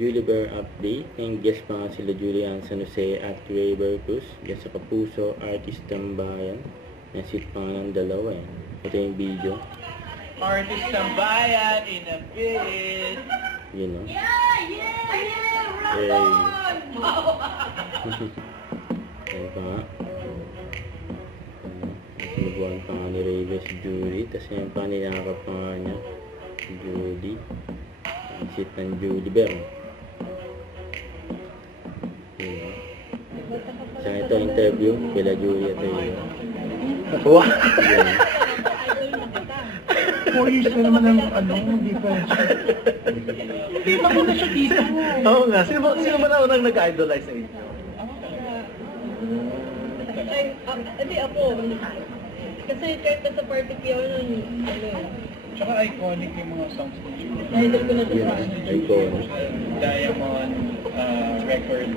Julie Bear update. Yung guest pa nga sila Julian San Jose at Ray Bercus. Guest sa Kapuso, Artist Tambayan. Nasit pa nga ng dalawa eh. Ito yung video. Artist Tambayan in a bit. Yun o. Yeah! Ray. Ayan pa nga. Sinubuhan pa nga ni Ray si Julie. Tapos yan pa nilakap pa nga niya. Julie. Ang sit ng Julie Bear. Yun. Sa ito interview, kila Julie at Ray. Wow! Yun. 4 years na naman ang difference. Hindi, mauna siya dito. Oo nga. Sino ba na unang nag-idolize sa inyo? Hindi ako. Kasi kahit sa party ko yun, Tsaka iconic yung mga songs ni Julie. idol ko na ito. Yes, iconic. Diamond record.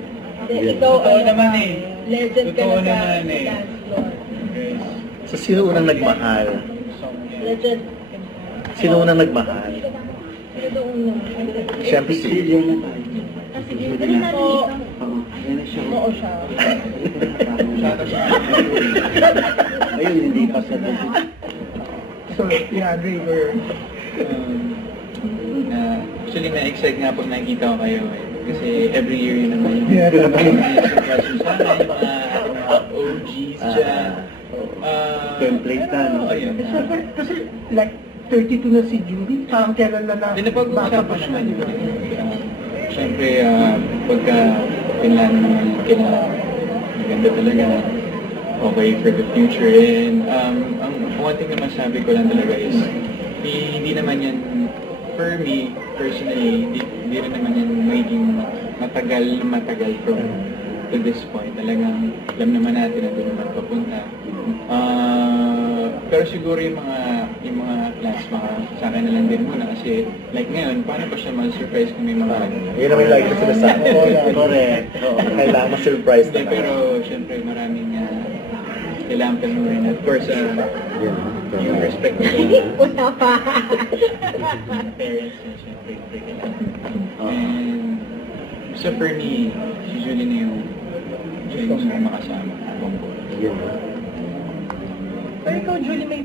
Ikaw, Totoo naman eh. Legend ka Totoo na sa naman eh. dance floor. Yes. So, sino unang nagmahal? Song niya. Legend. Sino unang nagmahal? Sino daw una? Siyempre si Julie. Kasi hindi na dito. Oo siya. Ayun, hindi pa sa So, yeah, River. Actually, na-excite nga po nakikita ko kayo eh. Kasi every year yun naman yung Yeah. surprise sa akin, yung mga OGs dyan. template na, no? Ayun. Siyempre, kasi like 32 na si Judy, parang kailan na Hindi bata napag-uusapan pa siya, naman di yun. ba? Siyempre, pagka pinlano naman yung maganda talaga na okay for the future. And ang one thing na masabi ko lang talaga is, hindi naman yan, for me, personally, hindi rin naman yan magiging matagal from to this point. Talagang alam naman natin na doon naman papunta. Pero siguro yung mga class, sa akin na lang din muna kasi like ngayon, paano pa siya ma-surprise kung may mga Yun naman lagi ko sinasabi. Correct. Kailangan ma-surprise Hindi, na. pero syempre maraming kailangan pa rin. Of course, Yun. yung respect ko Wala pa. parents na syempre kailangan. And so for me, usually na yung gusto mo makasama habang buhay. Yun. Pero ikaw, Julie, may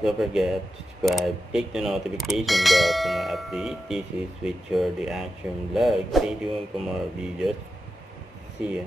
Don't forget to subscribe, click the notification bell for more update. This is with your reaction vlog. Stay tuned for more videos. See ya.